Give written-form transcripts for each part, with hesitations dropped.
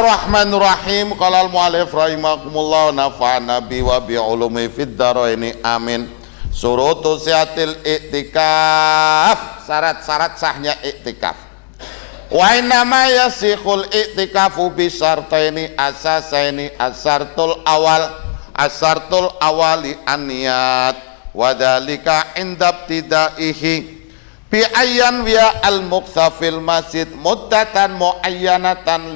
Bismillahirrahmanirrahim. Qala al-mu'allif rahimakumullah nafa'ana bi wa bi ulumi fid dharaini amin. Surutu siatil iktikaf, syarat-syarat sahnya iktikaf. Wa innama yasikhul iktikafu bi syartaini asasaini asartul awali an-niyat wa dzalika inda ibtidaihi bi ayyan wiya al-muqtafil masjid muddatan muayyanatan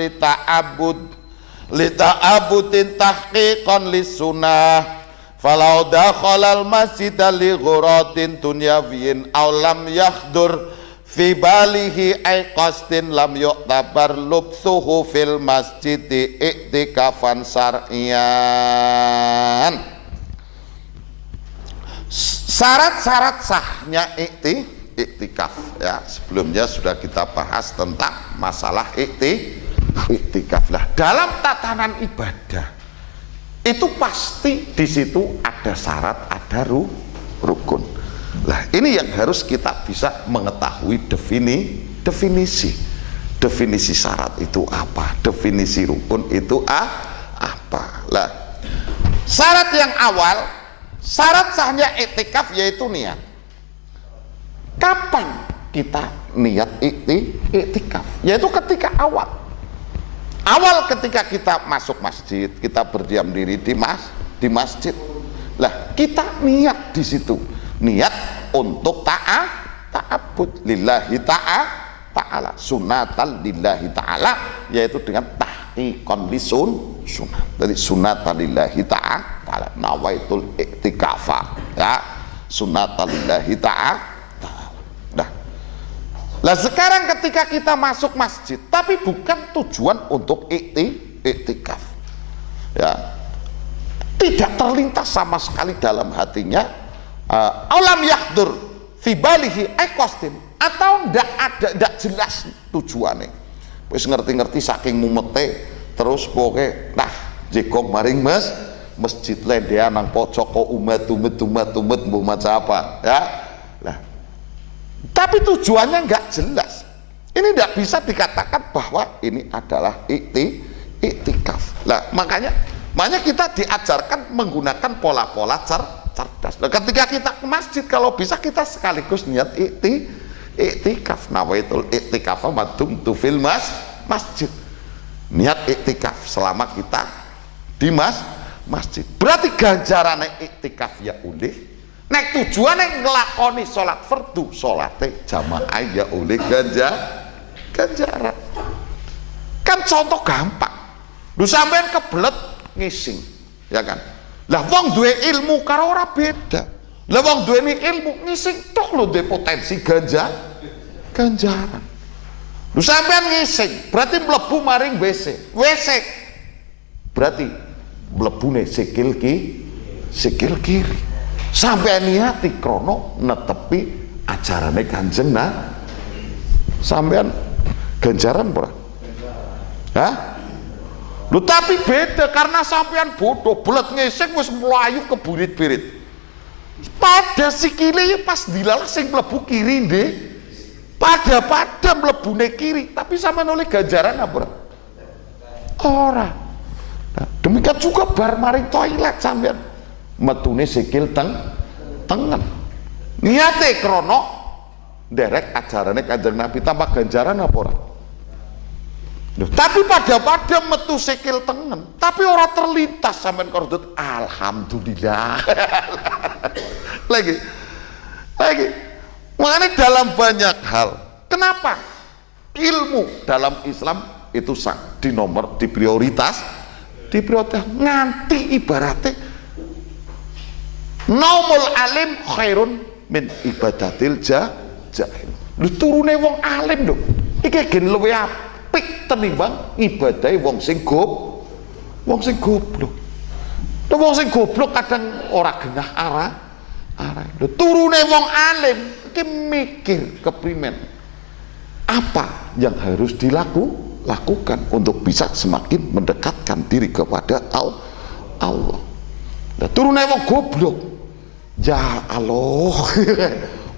lita'abudin tahqiqan lis-sunnah falau dakhala al-masjid li ghuradin dunyawiyin aw lam yahdur fi balihi ay qasdin lam yu'tabar lubsuhu fil masjidi iktikafan syar'iyan. Syarat-syarat sahnya iktikaf ya, sebelumnya sudah kita bahas tentang masalah iktikaf. Lah dalam tatanan ibadah itu pasti di situ ada syarat, ada rukun. Lah ini yang harus kita bisa mengetahui definisi syarat itu apa, definisi rukun itu apa. Lah syarat yang awal, syarat sahnya iktikaf yaitu niat. Kapan kita niat iktikaf? Yaitu ketika awal ketika kita masuk masjid, kita berdiam diri di masjid. Lah kita niat di situ, niat untuk ta'abbud lillahi ta'ala, sunatan lillahi ta'ala, yaitu dengan tahqiqan sunnah. Jadi sunatan lillahi ta'ala, nawaitul iktikafa ya, sunatan lillahi ta'ala. Nah sekarang ketika kita masuk masjid tapi bukan tujuan untuk iktikaf ya, tidak terlintas sama sekali dalam hatinya alam yahdur fi balihi qasdin, atau ndak jelas tujuannya, wis ngerti-ngerti saking mumete terus pokoke nah jekong maring masjid lendean nang pojok kok umat mbuh maca apa ya. Tapi tujuannya nggak jelas. Ini tidak bisa dikatakan bahwa ini adalah iktikaf. Nah, makanya kita diajarkan menggunakan pola-pola cerdas. Nah, ketika kita ke masjid, kalau bisa kita sekaligus niat iktikaf. Nawaitul iktikaf madum tu fil masjid. Niat iktikaf selama kita di masjid. Berarti ganjaran iktikaf ya ulih. Nek tujuannya ngelakoni sholat fardu, sholatnya jamaah ya oleh ganjaran. Kan contoh gampang. Lu sampean kebelet ngising, ya kan? Lah wong duwe ilmu karo ora beda. Lah wong duwe ilmu ngising tok lho duwe potensi ganjaran. Lu sampean ngising, berarti mlebu maring WC. Berarti mlebune sikil kiri. Sampai niati krono netepi ajarane Kanjeng sampean ganjaran ora? Hah? Lu tapi beda karena sampean bodoh belet ngising wis mlayu keburit-birit. Pada sikile pas dilalah sing mlebu kiri ndek. Pada mlebune kiri, tapi sampean oleh ganjaran apa ora? Ora. Nah, demikian juga bar maring toilet sampean metune sikil tengen niate krono derek ajarane Kanjeng Nabi tanpa ganjaran apa ora? Tapi pada metu sikil tengen tapi ora terlintas sampean kordut alhamdulillah. lagi makanya dalam banyak hal kenapa ilmu dalam Islam itu diprioritas nganti ibaratnya naumul alim khairun min ibadatil jahil. Lu turune wong alim lho. Iki gen luwih apik tenimbang ibadahe wong sing goblok. Lho wong sing goblok kadang ora genah arah. Lho turune wong alim iki mikir keprimen. Apa yang harus dilakukan untuk bisa semakin mendekatkan diri kepada Allah. Nah turune wong goblok. Ya Allah,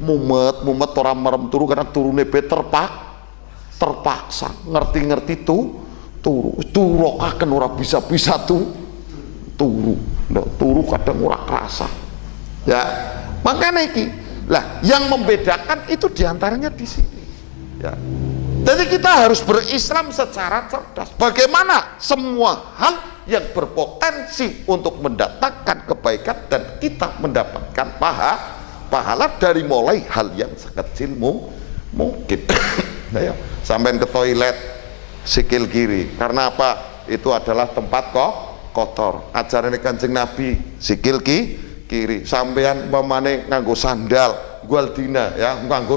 mumet orang merem turu karena turune be terpaksa ngerti-ngerti turu akan ora bisa-bisa turu kadang ora kerasa ya. Makanya iki lah yang membedakan itu diantaranya di sini ya. Jadi kita harus berislam secara cerdas. Bagaimana semua hal yang berpotensi untuk mendatangkan kebaikan dan kita mendapatkan pahala dari mulai hal yang sekecil mungkin. Nah, ya. Sampai ke toilet sikil kiri. Karena apa? Itu adalah tempat kotor. Ajaran Kanjeng Nabi sikil kiri. Sampean pemane nganggo sandal, gualdina ya, nganggo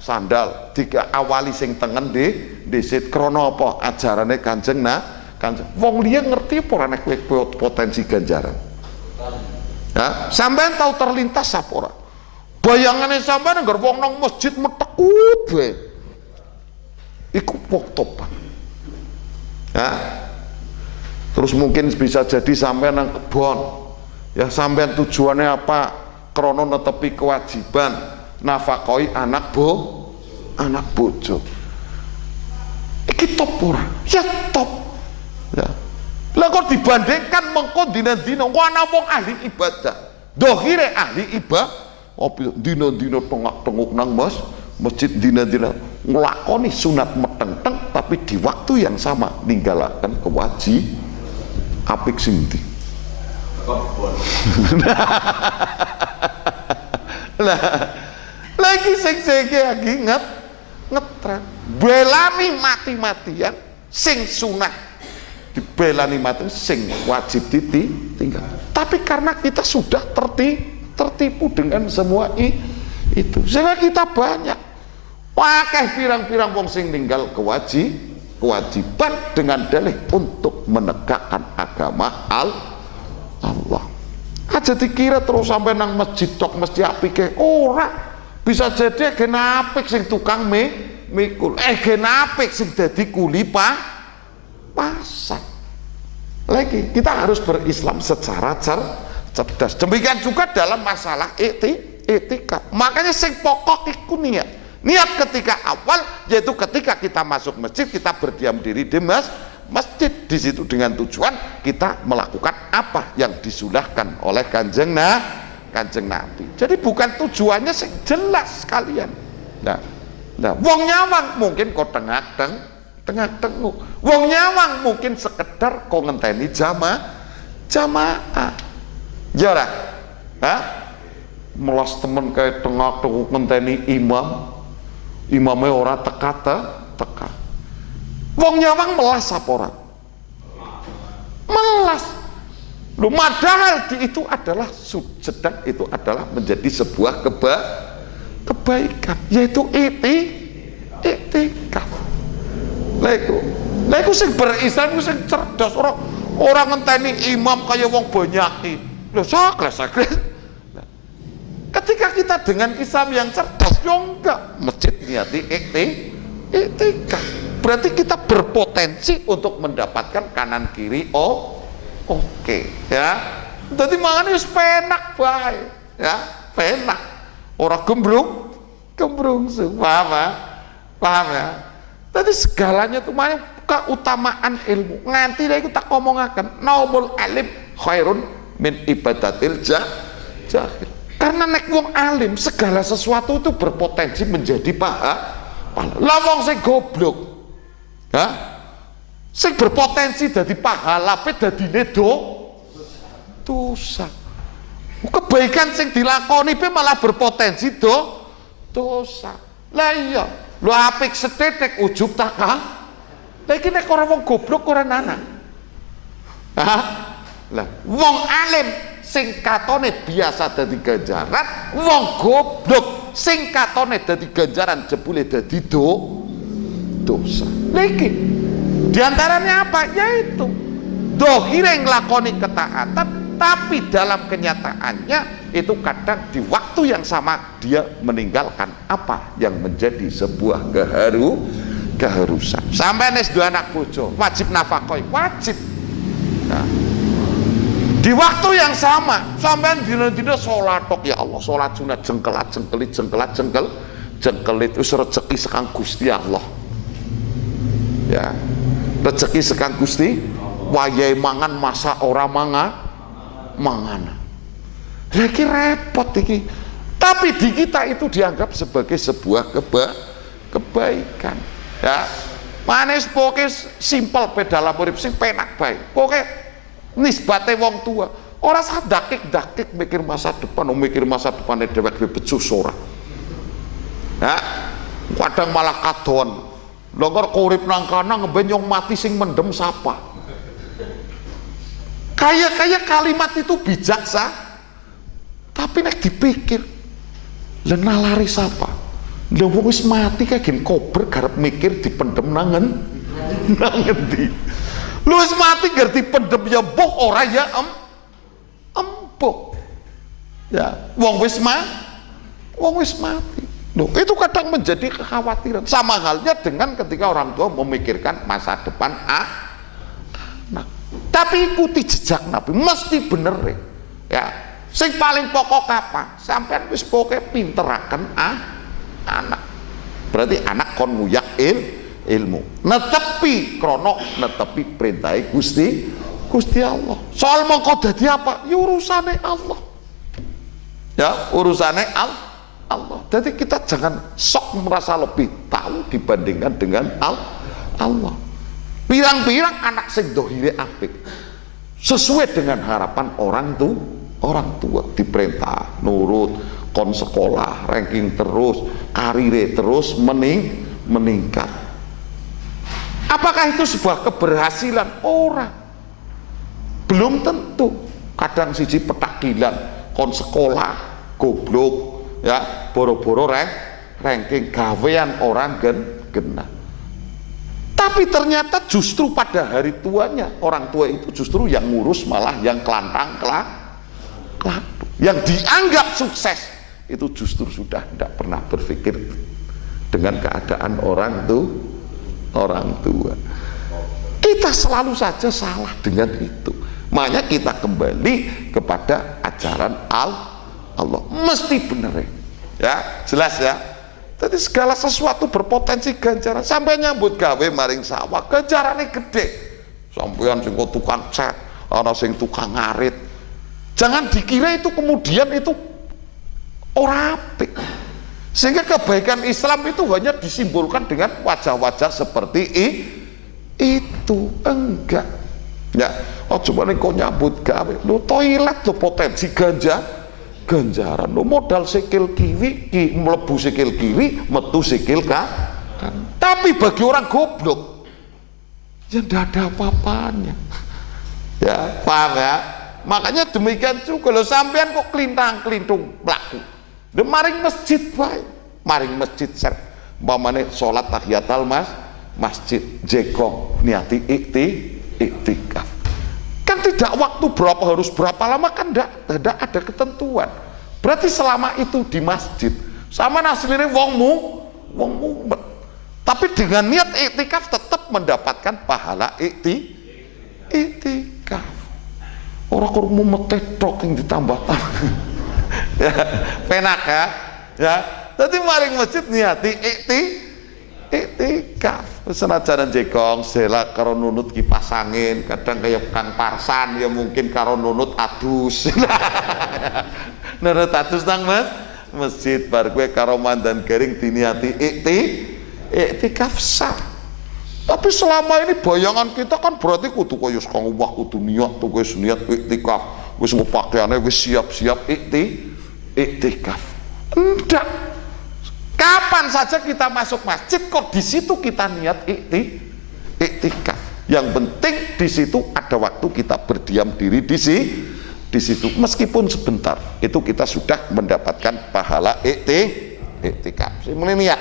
sandal awali sing tengen disit krana apa ajarane Kanjeng wong liya ngerti apa ora nek kowe potensi ganjaran ya. Sampean tahu terlintas apa ora bayangane sampean ngger wong nang masjid metekut wae iku wong topan ya. Terus mungkin bisa jadi sampean nang kebon ya, sampean tujuannya apa krana netepi kewajiban nafakoi anak bojo. Iki top ora? Ya top. Ya. Lah kok dibandingkan mengko dina-dina ana wong ahli ibadah. Dohire ahli ibadah, opo dina-dina tengok-tengok nang masjid dina-dina nglakoni sunat meteng-teng tapi di waktu yang sama ninggalaken kewajiban apik sing ndi. Lagi sing lagi ngetren belani mati-matian sing sunah dibelani mati sing wajib ditinggal. Tapi karena kita sudah tertipu dengan semua itu sehingga kita banyak pakai pirang-pirang wong sing ninggal kewajiban dengan dalih untuk menegakkan agama Allah. Aja dikira terus sampai nang masjid tok mesti apike ora. Bisa jadi gen apik sing tukang mikul, gen apik sing dadi kuli pasar. Lagi kita harus berislam secara cerdas. Demikian juga dalam masalah etika. Makanya sing pokok iku niat. Niat ketika awal yaitu ketika kita masuk masjid kita berdiam diri di masjid, di situ dengan tujuan kita melakukan apa yang disunahkan oleh Kanjeng Nabi. Jadi bukan tujuannya jelas sekalian. Nah, wong nyawang mungkin kok tengah-teng, wong nyawang mungkin sekedar kok ngenteni jamaah. Ya ora? Hah? Melas temen kayak tengah-tengah ngenteni imamnya ora teka. Wong nyawang melas apa ora? Melas. Loh, padahal itu adalah sedang itu adalah menjadi sebuah kebaikan, yaitu etikaf. Lha sing berislam sing cerdas, orang ngenteni imam kaya wong banyaki. Lho sakles. Ketika kita dengan Islam yang cerdas, yo enggak masjid niati etikaf. Berarti kita berpotensi untuk mendapatkan kanan kiri Oke, ya. Jadi makanya wis penak bae, ya, penak. Ora gembrung, paham ya. Tadi segalanya itu makanya keutamaan ilmu. Nganti lagi tak omongaken, naumul alim khairun min ibadatil jahil. Karena nek wong alim segala sesuatu itu berpotensi menjadi pahala. Lah wong sing goblok, ya. Sing berpotensi dadi pahala pe dadine dosa. Kebaikan sing dilakoni pe malah berpotensi dosa. Lah iya, lu apik setetek ujub takal. Lah iki nek ora wong goblok ora nana. Lah wong alim sing katone biasa dadi ganjaran, wong goblok sing katone dadi ganjaran jebule dadi dosa. Lah iki di antaranya apa? Yaitu dohire nglakoni ketaatan, tapi dalam kenyataannya itu kadang di waktu yang sama dia meninggalkan apa yang menjadi sebuah keharusan. Sampai nes dua anak bojo wajib nafakoi, wajib. Nah, di waktu yang sama sampai dina-dina sholat tok, ya Allah sholat sunat jengkelit wis rezeki sekang Gusti Allah. Ya. Rezeki sekang Gusti, wayahe mangan masa ora mangan. Lagi repot iki. Tapi di kita itu dianggap sebagai sebuah kebaikan. Ya. Manis pokoke simpel pe dalam urip sing penak bae. Pokoke nisbate wong tua. Ora sah dakik mikir masa depan, mikir masa depane dhewek becus ora. Ya. Kadang malah kadon. Longkor urip nang kana ngeben nyong mati sing mendem sapa. Kayak kalimat itu bijaksa. Tapi nek dipikir, lha nalari sapa? Lha wong wis mati kayak gini kober garep mikir dipendem nangen ngendi. Lu wis mati garep dipendem ya boh ora ya empuk. Ya, wong wis mati. Loh, itu kadang menjadi kekhawatiran. Sama halnya dengan ketika orang tua memikirkan masa depan anak. Tapi ikuti jejak Nabi, mesti bener ya. Sing paling pokok apa? Sampean wis pokoke pinteraken anak. Berarti anak kon nguyak ilmu. Netepi krono netepi perintahe Gusti Allah. Soal mengko dadi apa? Ya urusane Allah. Ya, urusane Allah. Jadi kita jangan sok merasa lebih tahu dibandingkan dengan Allah. Pirang-pirang anak sing dohire apik sesuai dengan harapan orang tua diperintah nurut, kon sekolah, ranking terus, karire terus meningkat. Apakah itu sebuah keberhasilan? Ora. Belum tentu. Kadang siji petakilan, kon sekolah goblok. Ya, boro-boro ranking gawean orang genah. Tapi ternyata justru pada hari tuanya orang tua itu justru yang ngurus malah yang kelantang yang dianggap sukses itu justru sudah tidak pernah berpikir dengan keadaan orang tua. Kita selalu saja salah dengan itu. Makanya kita kembali kepada ajaran Allah mesti bener ya, jelas ya. Jadi segala sesuatu berpotensi ganjaran. Sampai nyambut gawe maring sawah ganjarane gede. Sampeyan sing tukang cat, ana sing tukang ngarit. Jangan dikira itu kemudian itu ora apik. Sehingga kebaikan Islam itu hanya disimbolkan dengan wajah-wajah seperti itu. Enggak. Ya, coba nih kok nyambut gawe. Lo toilet lo potensi ganjaran lo modal sikil kiri melebu sikil kiri metu sikil kanan. Tapi bagi orang goblok ya tidak ada apa-apanya. Ya paham ya. Makanya demikian juga lo sampean kok kelintang-kelintung mlaku lo maring masjid bae, maring masjid ser umpamane salat tahiyatul masjid jekong niati iktikaf. Kan tidak waktu harus berapa lama kan tidak ada ketentuan. Berarti selama itu di masjid sama nasline wong mumet. Tapi dengan niat iktikaf tetap mendapatkan pahala iktikaf. Orang kok mumet tok yang ditambah-tambah. Ya, penak ya. Jadi maring masjid niati iktikaf. Senajan jekong sela karo nunut kipas angin, kadang kayak Kang Parsan ya mungkin karo nunut adus. Nunut adus nang masjid bar kowe karo mandan garing diniati iktikaf sah. Tapi selama ini bayangan kita kan berarti kudu koyo kang omah kudu niat tuh wis niat iktikaf, wis pakaiane wis siap-siap iktikaf. Enggak. Kapan saja kita masuk masjid kok di situ kita niat iktikaf. Yang penting di situ ada waktu kita berdiam diri di situ meskipun sebentar itu kita sudah mendapatkan pahala iktikaf. Mulai niat.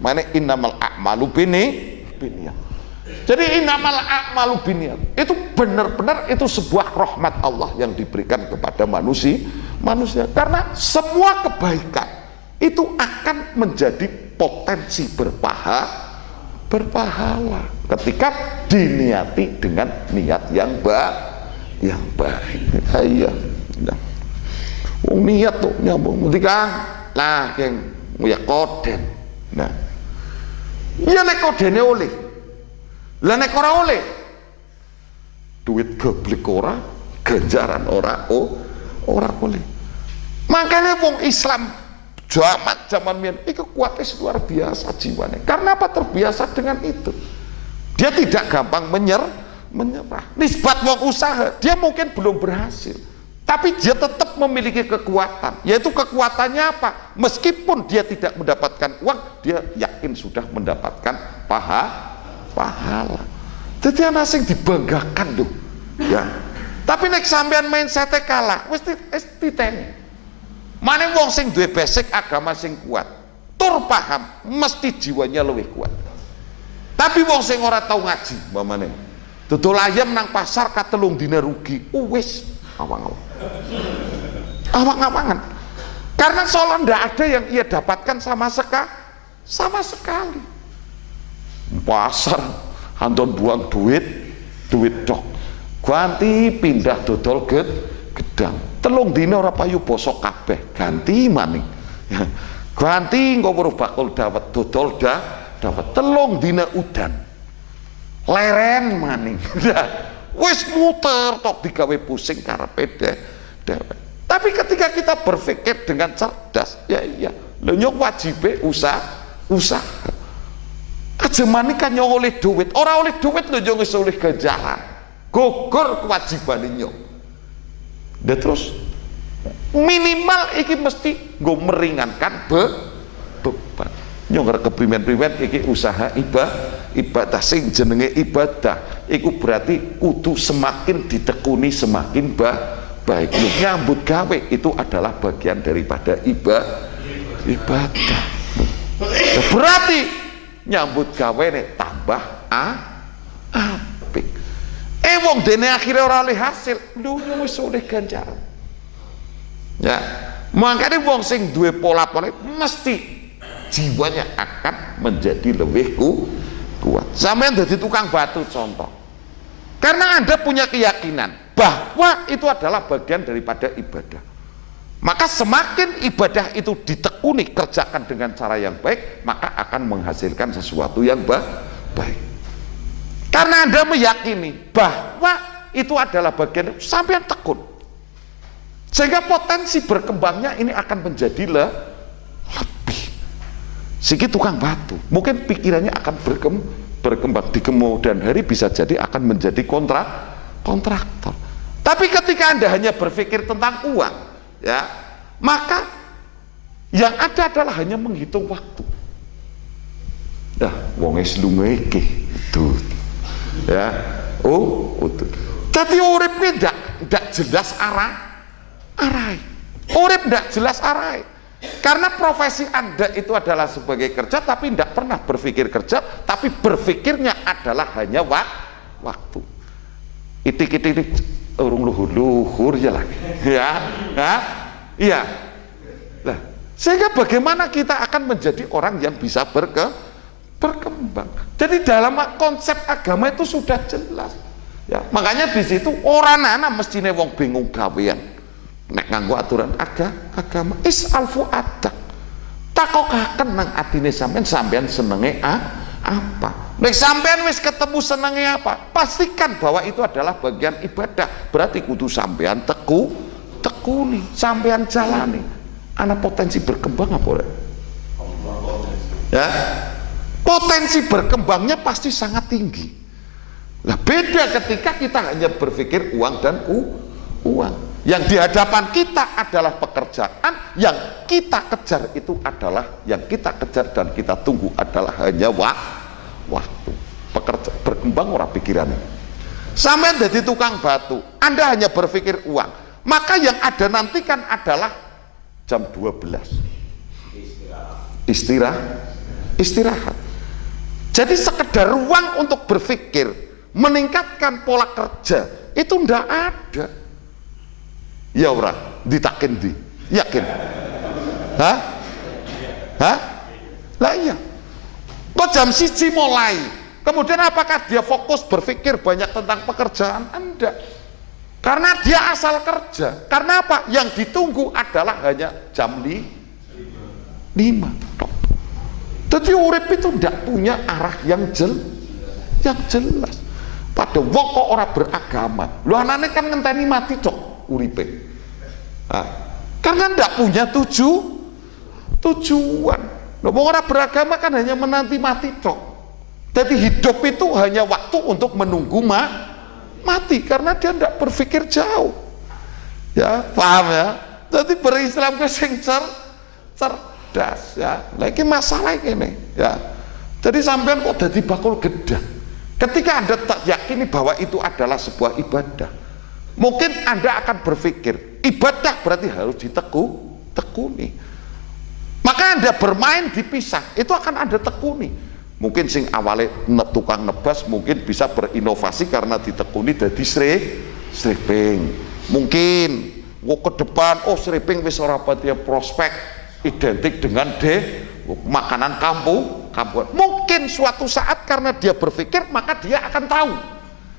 Mana innamal a'malu binniyat. Jadi innamal a'malu binniyat itu benar-benar itu sebuah rahmat Allah yang diberikan kepada manusia karena semua kebaikan itu akan menjadi potensi berpahala ketika diniati dengan niat yang baik. Iya. Niat tuh nyambung Kang. Lah geng ya koden. Nah. Ya nek kodene oleh. Lah nek ora oleh duit goblek ora, ganjaran ora, ora boleh. Makanya wong Islam zaman biyen iku kuatnya luar biasa jiwane. Karena apa? Terbiasa dengan itu. Dia tidak gampang menyerah. Nisbat wong usaha, dia mungkin belum berhasil, tapi dia tetap memiliki kekuatan. Yaitu kekuatannya apa? Meskipun dia tidak mendapatkan uang, dia yakin sudah mendapatkan pahala. Jadi anak sing dibanggakan tuh, ya. Tapi nek sampean main sate kalah, wis titeni. Mane wong sing duwe basic agama sing kuat, tur paham, mesti jiwanya lebih kuat. Tapi wong sing ora tau ngaji, mamane, dodol ayam nang pasar katelung dina rugi, wis awang-awangan. Karena soalnya ndak ada yang ia dapatkan sama sekali. Pasar anton buang duit dok, ganti pindah dodol gedang, telung dina ora payu bosok kabeh, ganti maning. Ganti nggo bakul dawet dodol dawet telung dina udan, leren maning. Wis muter tok digawe pusing karepe dewek. Tapi ketika kita berpikir dengan cerdas, ya iya, lho nyok wajibe usaha. Aja mani kan nyok oleh duit, ora oleh duit lho nyok wis oleh ganjaran. Gugur kewajibane nyok. Dan terus minimal iki mesti nggo meringankan beban. Nyok ora keprimen-primen iki usaha ibadah sing jenenge ibadah iku berarti kudu semakin ditekuni semakin baik. Nyambut gawe itu adalah bagian daripada ibadah. Berarti nyambut gawe nek tambah apik. Wong dene akhire ora oleh hasil, lho wis oleh ganjaran. Ya, makanya wong sing duwe pola-pola mesti jiwanya akan menjadi lebih kuat. Sampeyan dadi tukang batu contoh. Karena Anda punya keyakinan bahwa itu adalah bagian daripada ibadah. Maka semakin ibadah itu ditekuni, kerjakan dengan cara yang baik, maka akan menghasilkan sesuatu yang baik. Karena Anda meyakini bahwa itu adalah bagian, sampai tekun. Sehingga potensi berkembangnya ini akan menjadi lebih. Siki tukang batu, mungkin pikirannya akan berkembang di kemudian hari bisa jadi akan menjadi kontraktor. Tapi ketika Anda hanya berpikir tentang uang, ya, maka yang ada adalah hanya menghitung waktu. Dah, wong es lunga iki, tuh, ya, tuh. Tapi uripnya ndak jelas arai. Urip ndak jelas arai. Karena profesi Anda itu adalah sebagai kerja, tapi tidak pernah berpikir kerja, tapi berpikirnya adalah hanya waktu. Itik-itik urung luhur ya lah, iya. Lah, sehingga bagaimana kita akan menjadi orang yang bisa berkembang. Jadi dalam konsep agama itu sudah jelas. Ya, makanya di situ orang anak mestine wong bingung gawean. Nek nganggo aturan agama alfu adak takokaken nang atine sampean senenge apa. Nek sampean wis ketemu senenge apa, pastikan bahwa itu adalah bagian ibadah. Berarti kudu sampean tekuni, sampean jalani. Ana potensi berkembang apa ora? Ya. Potensi berkembangnya pasti sangat tinggi. Nah, beda ketika kita hanya berpikir uang dan uang. Yang di hadapan kita adalah pekerjaan, yang kita kejar itu adalah, yang kita kejar dan kita tunggu adalah hanya waktu. Berkembang orang pikirannya. Sampai jadi tukang batu, Anda hanya berpikir uang, maka yang ada nantikan adalah jam 12 istirahat. Jadi sekedar ruang untuk berpikir, meningkatkan pola kerja itu ndak ada. Ya orang ditakin di yakin, hah? Lah iya. Kok jam 1 mulai, kemudian apakah dia fokus berpikir banyak tentang pekerjaan? Enggak. Karena dia asal kerja. Karena apa? Yang ditunggu adalah hanya jam 5. Jadi urip itu tidak punya arah yang yang jelas. Pada wong kok ora beragama, lu anane kan ngenteni mati tok uripe. Karena ndak punya tujuan. Wong ora beragama kan hanya menanti mati tok. Jadi hidup itu hanya waktu untuk menunggu mati, karena dia ndak berpikir jauh. Ya, paham ya? Jadi berislam ke sing cerdas ya. Lagi masalah ini ya. Jadi sampean kok jadi bakul gedang. Ketika Anda tak yakini bahwa itu adalah sebuah ibadah, mungkin Anda akan berpikir ibadah berarti harus ditekuni. Maka Anda bermain dipisah, itu akan Anda tekuni. Mungkin sing awalnya tukang nebas mungkin bisa berinovasi karena ditekuni jadi stripping. Mungkin ke depan stripping wis ora pati prospek identik dengan makanan kampungan. Mungkin suatu saat karena dia berpikir maka dia akan tahu,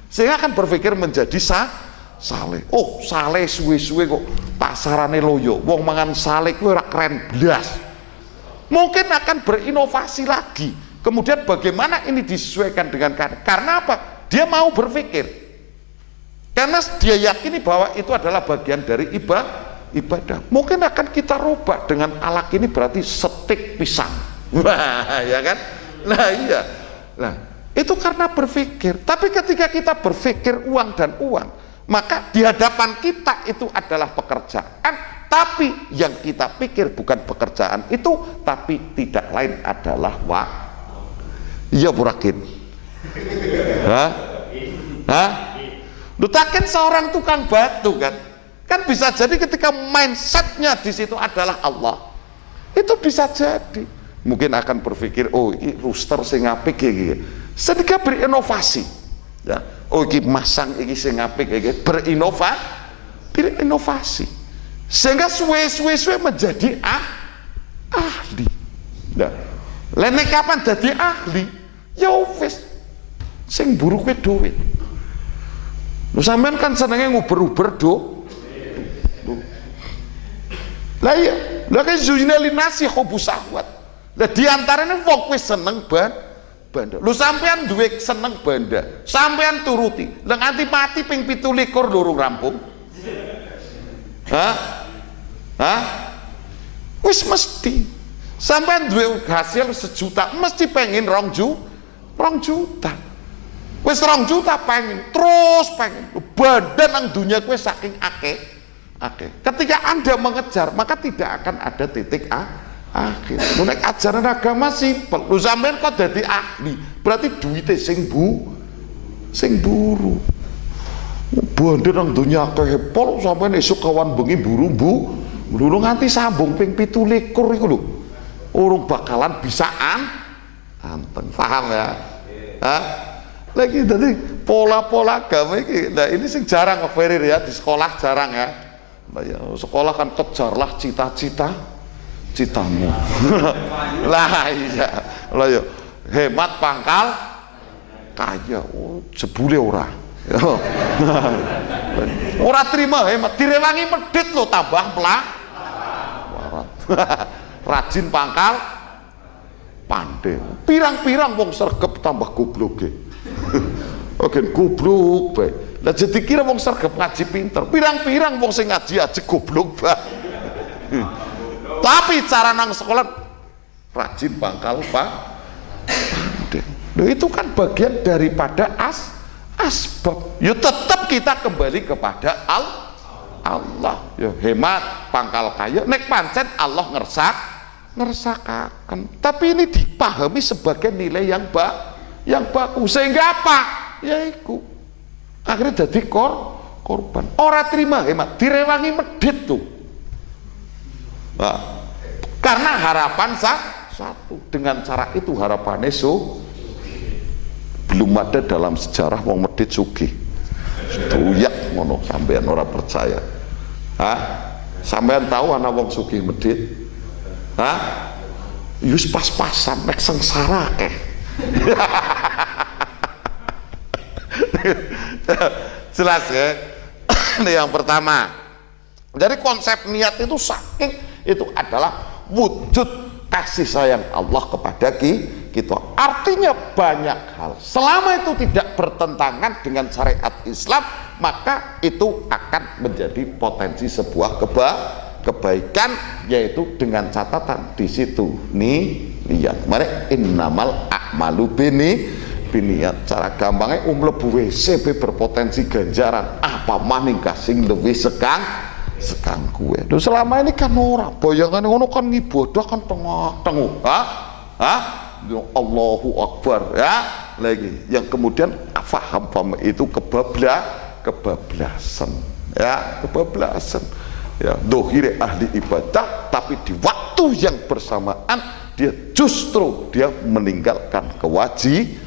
sehingga akan berpikir menjadi saleh. Saleh suwe-suwe kok pasarane loyo, wong mangan saleh kuwi ora keren blas. Mungkin akan berinovasi lagi. Kemudian bagaimana ini disesuaikan dengan karena apa? Dia mau berpikir, karena dia yakini bahwa itu adalah bagian dari ibadah. Mungkin akan kita rubah dengan alak ini berarti setik pisang. Wah, ya kan? Nah iya. Nah, itu karena berpikir. Tapi ketika kita berpikir uang dan uang, maka di hadapan kita itu adalah pekerjaan. Tapi yang kita pikir bukan pekerjaan itu, tapi tidak lain adalah iya burakin. Lu takkan seorang tukang batu kan bisa jadi ketika mindsetnya di situ adalah Allah, itu bisa jadi mungkin akan berpikir ini rooster sing apik iki, sedika berinovasi ya. Iki masang iki sing apik iki, berinovasi sehingga suwe-suwe menjadi ahli. Nah, lene kapan jadi ahli? Ya wis sing buru kowe duit. Lu sampean kan senenge nguber-uber lah iya, lah kan zuyina linasi hubu syahwat. Lah diantaranya wong kowe seneng banda. Lu sampean duwe seneng banda, sampean turuti. Lah nganti mati ping 17 loro rampung. Wis mesti. Sampean duwe hasil 1 juta, mesti pengen 2 juta. Wis 2 juta pengen, terus pengen. Banda nang dunia kowe saking akeh. Ketika Anda mengejar, maka tidak akan ada titik akhir. Lu nek ajaran agama simpel. Lu sampean kok dadi ahli, berarti duite sing buru. Banda nang dunia akeh pol sampean esuk kawan bengi buru nganti sambung ping 17 iku lho. Urung bakalan bisa anteng. Paham ya? Lagi tadi pola-pola agama ini sing jarang Pak Ferir ya, di sekolah jarang ya. Nah, ya sekolah kan kejarlah citamu. Lah iya. Lah ya hemat pangkal kaya. Jebule ora. Ora terima hemat, direwangi medhit lho tambah warat. Rajin pangkal pandai. Pirang-pirang wong sregep tambah gobloke. Oke, goblok bae. Lah jadi kira wong sregep ngaji pinter. Pirang-pirang wong sing ngaji aja goblok bae. Tapi cara nang sekolah rajin pangkal pandai. Loh itu kan bagian daripada asbab. Ya tetap kita kembali kepada Allah. Ya hemat pangkal kaya nek pancen Allah ngersakaken. Tapi ini dipahami sebagai nilai yang bagus, sehingga apa? Yaiku akhirnya jadi korban. Ora terima hemat, direwangi medhit tuh. Nah, karena harapan satu, dengan cara itu harapannya belum ada dalam sejarah wong medhit sugih. Tuyak ngono sampean ora percaya. Sampean tahu ana wong sugih medhit? Yus pas-pasan nek sengsara akeh. Jelas ya. Ini yang pertama. Jadi konsep niat itu saking itu adalah wujud kasih sayang Allah kepada kita. Artinya banyak hal selama itu tidak bertentangan dengan syariat Islam, maka itu akan menjadi potensi sebuah kebaikan, yaitu dengan catatan di situ nih lihat mari innamal a'malu biniat. Cara gampangnya mlebu WC berpotensi ganjaran apa maning kasing luwih sekang kuwe. Lho selama ini kan ora bayangan ngono kan ibadah kan tengah-tengah. Ya Allahu Akbar ya. Lagi yang kemudian paham itu kebablasan ya, kebablasan ya, dohire ahli ibadah tapi di waktu yang bersamaan dia justru meninggalkan kewajiban.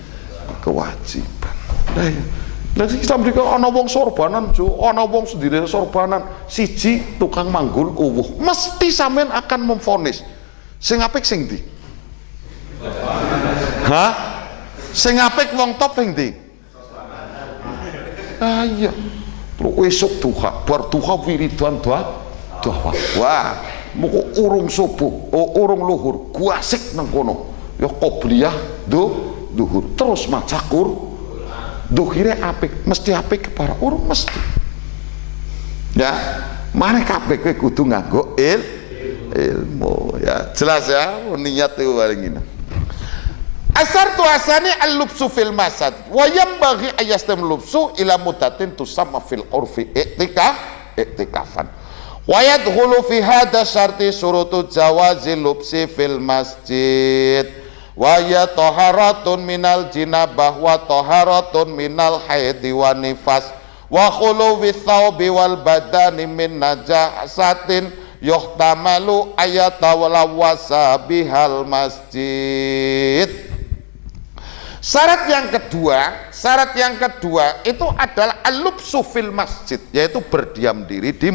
Nah Islam dika ana wong sorbanan, ana wong sendiri sorbanan, siji tukang manggul uwuh, mesti sampean akan memvonis sing apik sing ndi? Sing apik wong top sing ndi? Iya. Esuk duha, bar duha wiridan duha. Wah, muko urung subuh, urung luhur, gua asik nang kono. Ya qobliyah duhur, terus maca duhire apik, mesti apik para urung mesti. Ya, mari kabeh kowe kudu nganggo ilmu ya. Jelas ya, niat itu paling ini. Asar tu asani al-lubsu fil masad wa yanbaghi ayastam lubsu ila muddatin tusamma fil urfi iktikafan wa yadkhulu fi hadha syarti surutu jawazi lubsi fil masjid wa ya taharatun minal jinabah wa taharatun minal haidi wa nifas wa khuluwi thawbi wal badani min najasatin yuhtamalu ayatawlawasa bihal masjid. Syarat yang kedua itu adalah al-lubsu fil masjid, yaitu berdiam diri di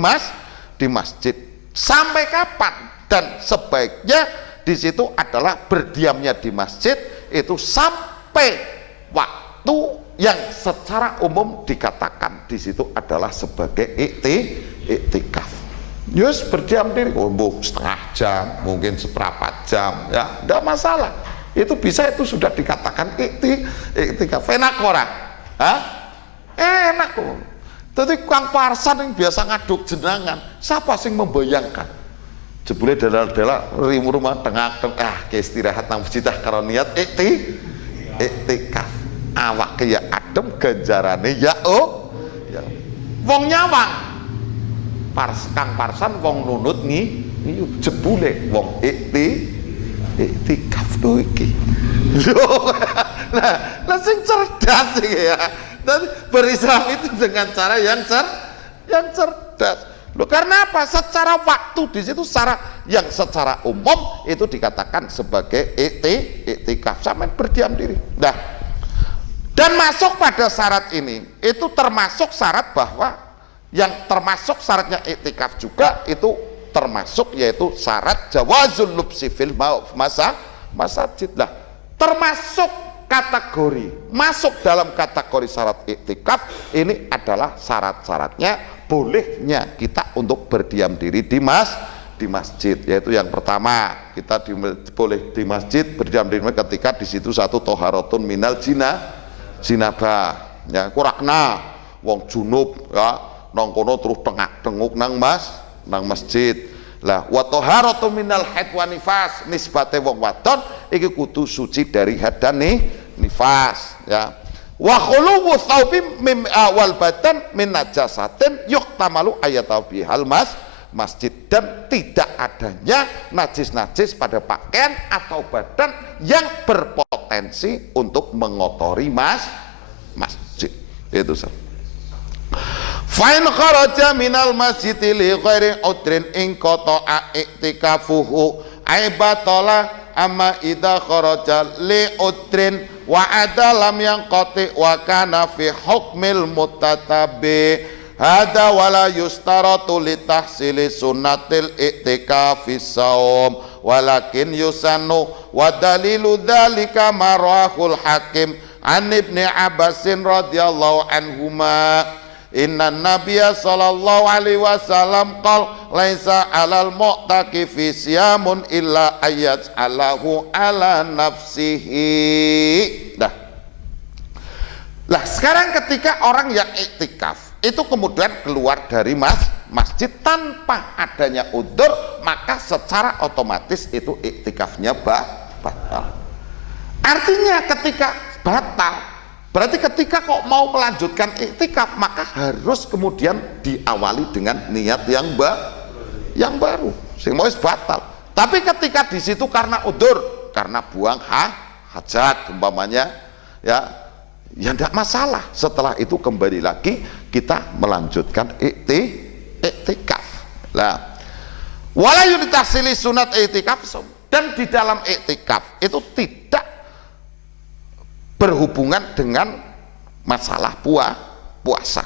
masjid. Sampai kapan? Dan sebaiknya di situ adalah berdiamnya di masjid itu sampai waktu yang secara umum dikatakan di situ adalah sebagai iktikaf. Yus berdiam diri, setengah jam, mungkin seperempat jam, ya, tidak masalah. Itu bisa, itu sudah dikatakan iktikaf. Enak ora? Enak kok. Tapi Kang Parsan yang biasa ngaduk jenengan, siapa sing membayangkan? Jebule dalah-dalah rimu rumah tengah ke istirahat nang masjid karo niat iktikaf. Awak ya adem ganjarane ya ya. Wong nyawang. Kang Parsan wong nunut jebule wong iktikaf tuh iki. Lah sing cerdas iki ya. Dan berislam itu dengan cara yang cerdas. Loh, karena apa? Secara waktu di situ secara umum itu dikatakan sebagai iktikaf, sampai berdiam diri. Nah, dan masuk pada syarat ini itu termasuk syarat bahwa yang termasuk syaratnya iktikaf juga itu termasuk yaitu syarat jawazul lubsi fil masajid. Lah, termasuk kategori masuk dalam kategori syarat iktikaf ini adalah syarat-syaratnya bolehnya kita untuk berdiam diri di masjid, yaitu yang pertama kita boleh di masjid berdiam diri ketika di situ satu toharatun minal jinabah ya, kurakna wong junub ya nang kono terus tengak-tenguk nang masjid. Lah wa taharatu minal haid wa nifas, nisbate wong wadon iki kudu suci dari haid dan nifas ya. Wa khuluwu thawbi mim awal badan min najasatin yuhtamalu ayatau bihal masjid, dan tidak adanya najis-najis pada pakaian atau badan yang berpotensi untuk mengotori masjid. Itu sah. Fa'in kharaja minal masjidi li ghairi udrin in qata'a i'tikafuhu aibatola amma idza kharaja li udrin wa adalam yang qati wa kana fi hukmil mutatabi hada wala yustaratu li tahsili sunnatil i'tikafi saum walakin yusannu wa dalilu dzalika marahul hakim an ibni Abbasin radhiyallahu anhuma inna nabiyya sallallahu alaihi wasallam qala laisa 'alal mu'takifi siyamun illa ayyaj'alahu 'ala nafsihi. Lah sekarang ketika orang yang iktikaf itu kemudian keluar dari masjid tanpa adanya udzur, maka secara otomatis itu iktikafnya batal. Artinya ketika batal, berarti ketika kok mau melanjutkan iktikaf, maka harus kemudian diawali dengan niat yang baru, sehingga batal. Tapi ketika di situ karena udzur, karena buang hajat umpamanya, ya tidak masalah. Setelah itu kembali lagi kita melanjutkan iktikaf. Lah, wala yuntasili sunat iktikaf, dan di dalam iktikaf itu tidak berhubungan dengan masalah puasa.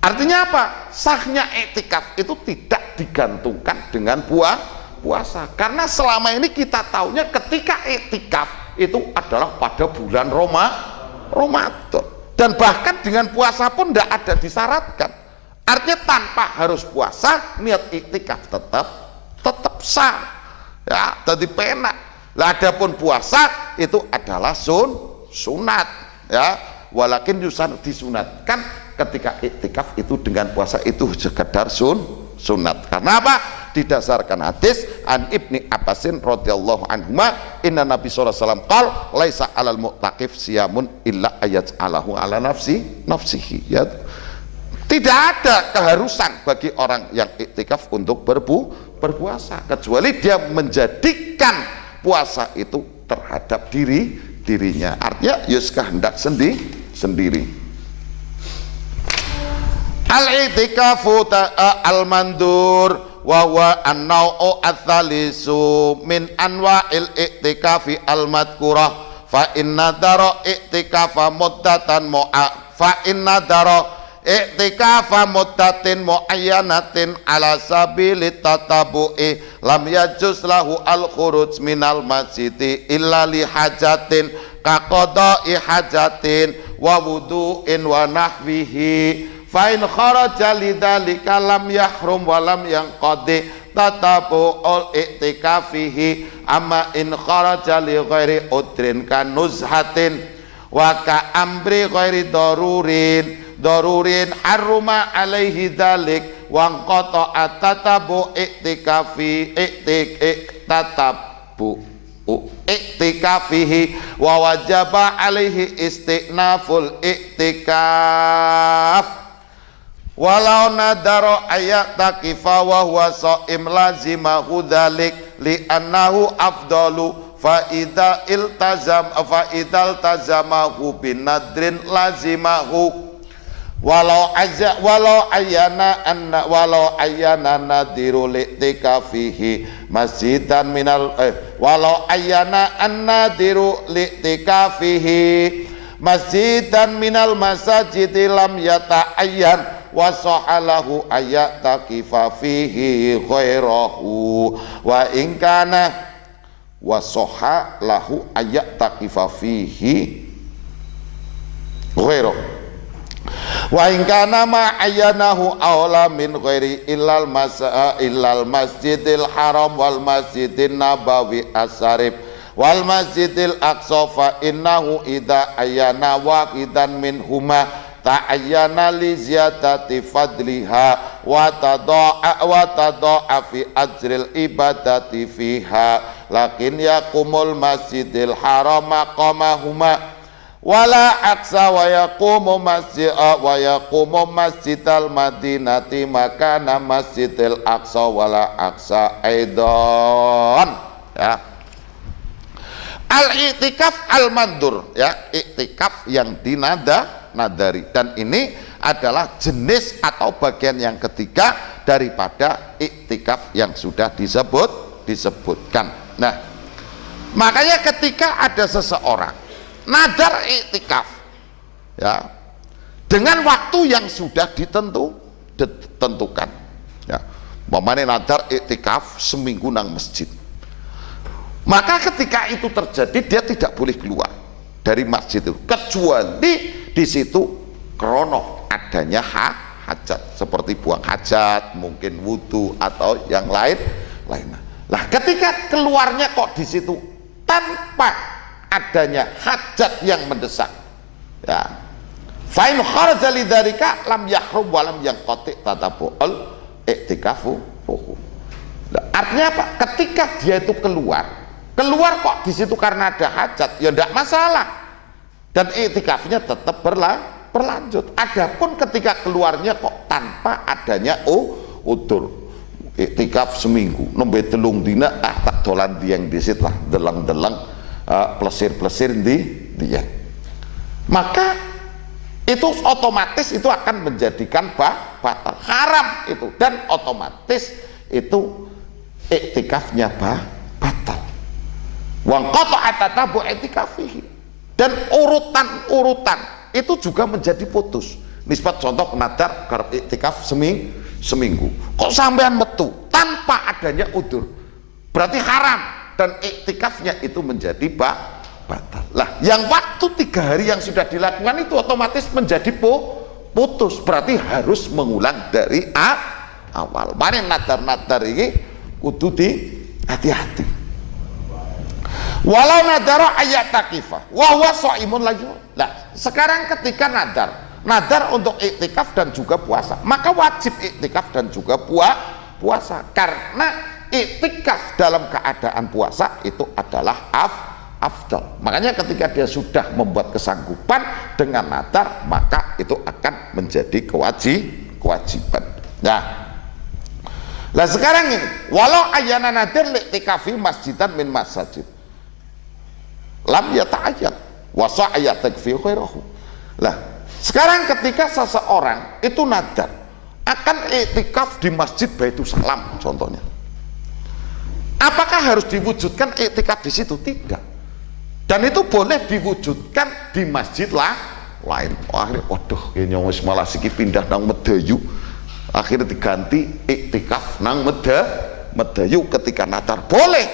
Artinya apa? Sahnya iktikaf itu tidak digantungkan dengan puasa. Karena selama ini kita taunya ketika iktikaf itu adalah pada bulan Ramadan, dan bahkan dengan puasa pun tidak ada disyaratkan. Artinya tanpa harus puasa, niat iktikaf tetap sah, ya, jadi penak. Lah adapun puasa itu adalah sunat, ya, walakin disunatkan ketika iktikaf itu dengan puasa itu sekedar sunat. Karena apa? Didasarkan hadis an Ibni Abbasin radhiyallahu anhuma, inna Nabi sallallahu alaihi wasallam qala laisa 'alal mu'takif siyamun illa ayaj'alahu 'ala nafsihi. Ya, tidak ada keharusan bagi orang yang iktikaf untuk berpuasa, kecuali dia menjadikan puasa itu terhadap dirinya. Artinya yus kehendak sendiri. Al-i'tikafu al-mandur wa huwa an-naw'u ats-tsalisu min anwa'il i'tikafi al-madhkurah fa inna dara i'tikafa muddatan fa inna dara i'tikafa muddatin muayyanatin ala sabilit tatabu'i lam yajuz lahu al-khuruj minal masjidi illa li hajatin ka qada'i hajatin wa wudu'in wa nahwihi. Fa in kharaja lidzalika lam yahrum wa lam yanqadi tatabu'ul i'tikafihi, amma in kharaja li ghairi udrin kan nuzhatin wa ka amri ghairi darurin haruma alaihi dzalik wa qata'a tatabu i'tikafihi wa wajaba alaihi istiqnaful i'tikaf walau nadaro ayatakifa wa huwa sha'im lazimahu dzalik li annahu afdalu fa idza iltazamahu bin nadrin lazimahu walau ayyana nadiru li'tikafihi masjidan minal walau ayyana an-nadiru li'tikafihi masjidan minal masajidi lam yata'ayyan wa sahalahu ayatakifa fihi ghairahu wa in kana wa sahalahu ayatakifa fihi ghairahu wa in kana ma ayyanahu awla min ghairi illal masjidil haram wal masjidin nabawi asarif wal masjidil aqsa fa innahu idza ayyana wahidan min huma ta'ayyana li ziyadati fadliha wa tada'a fi ajril ibadati fiha lakin yakumul masjidil haram maqamahuma wala aksa wa yaqumu masjidal madinati makana masjidil aqsa wala aksa aidan. Ya, al-i'tikaf al-mandur, ya, i'tikaf yang dinadari, dan ini adalah jenis atau bagian yang ketiga daripada i'tikaf yang sudah disebutkan. Nah, makanya ketika ada seseorang nadar i'tikaf, ya, dengan waktu yang sudah ditentukan, ya, umpamanya nadar i'tikaf seminggu nang masjid, maka ketika itu terjadi dia tidak boleh keluar dari masjid itu kecuali di situ krono adanya hajat, seperti buang hajat, mungkin wudhu atau yang lainnya. Lah ketika keluarnya kok di situ tanpa adanya hajat yang mendesak, ya, fa'in kharaja lidzalika lam yahrum wa lam yanqati tatabu'ul i'tikafu. Nah, artinya apa? Ketika dia itu keluar kok di situ karena ada hajat, ya tidak masalah, dan i'tikafnya tetap berlanjut. Adapun ketika keluarnya kok tanpa adanya udur, i'tikaf seminggu, nembe telung dina, tak dolan dieng disit lah, deleng-deleng, plesir-plesir dia, maka itu otomatis itu akan menjadikan batal, haram itu, dan otomatis itu iktikafnya batal. Wang qata'a tatabu i'tikafihi, dan urutan itu juga menjadi putus. Nisbat contoh nadar karep iktikaf seminggu, kok sampean metu tanpa adanya udur, berarti haram, dan iktikafnya itu menjadi batal. Lah yang waktu 3 hari yang sudah dilakukan itu otomatis menjadi putus, berarti harus mengulang dari awal. Mari nadar ini kudu di hati-hati. Walau nadara ayat takifah wa huwa shaimun lagi. Lah sekarang ketika nadar untuk iktikaf dan juga puasa, maka wajib iktikaf dan juga puasa, karena iktikaf dalam keadaan puasa itu adalah afdal. Makanya ketika dia sudah membuat kesanggupan dengan nadar, maka itu akan menjadi kewajiban. Nah sekarang ini, walau ayana nadir li'tikafi masjidan min masajid lam yata'ayyad wa sa'ayat takfi khairahu. Lah sekarang ketika seseorang itu nadar akan iktikaf di Masjid Baitusalam contohnya, apakah harus diwujudkan iktikaf di situ? Tidak. Dan itu boleh diwujudkan di masjid lain. Akhirnya waduh kayaknya wis malah siki pindah nang Medayu, akhirnya diganti iktikaf nang Medayu ketika nadar, boleh,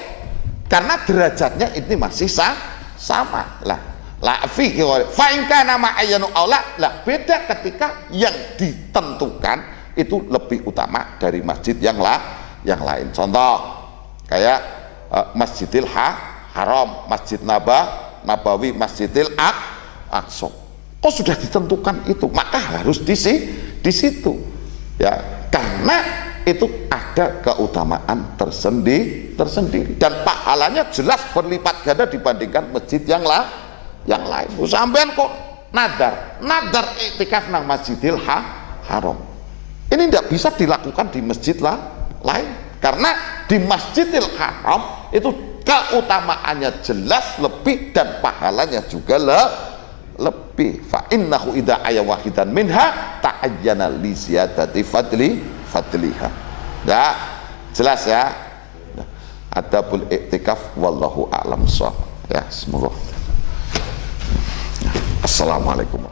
karena derajatnya ini masih sama. Lah fi fa in kana ma ayyanu aula, lah beda ketika yang ditentukan itu lebih utama dari masjid yang lain. Contoh kayak Masjidil Haram, Masjid Nabawi, Masjidil Aqsa. Oh sudah ditentukan itu, maka harus di situ, ya, karena itu ada keutamaan tersendiri dan pahalanya jelas berlipat ganda dibandingkan masjid yang lain. Sampean kok nadar iktikaf nang Masjidil Haram, ini tidak bisa dilakukan di masjid lain, karena di Masjidil Haram itu keutamaannya jelas lebih dan pahalanya juga lebih. Fa innahu idza aya wahidan minha ta'ayyana li ziyadati fadliha. Ya, jelas ya. Adabul iktikaf wallahu a'lam shawab. Ya, semoga. Assalamualaikum.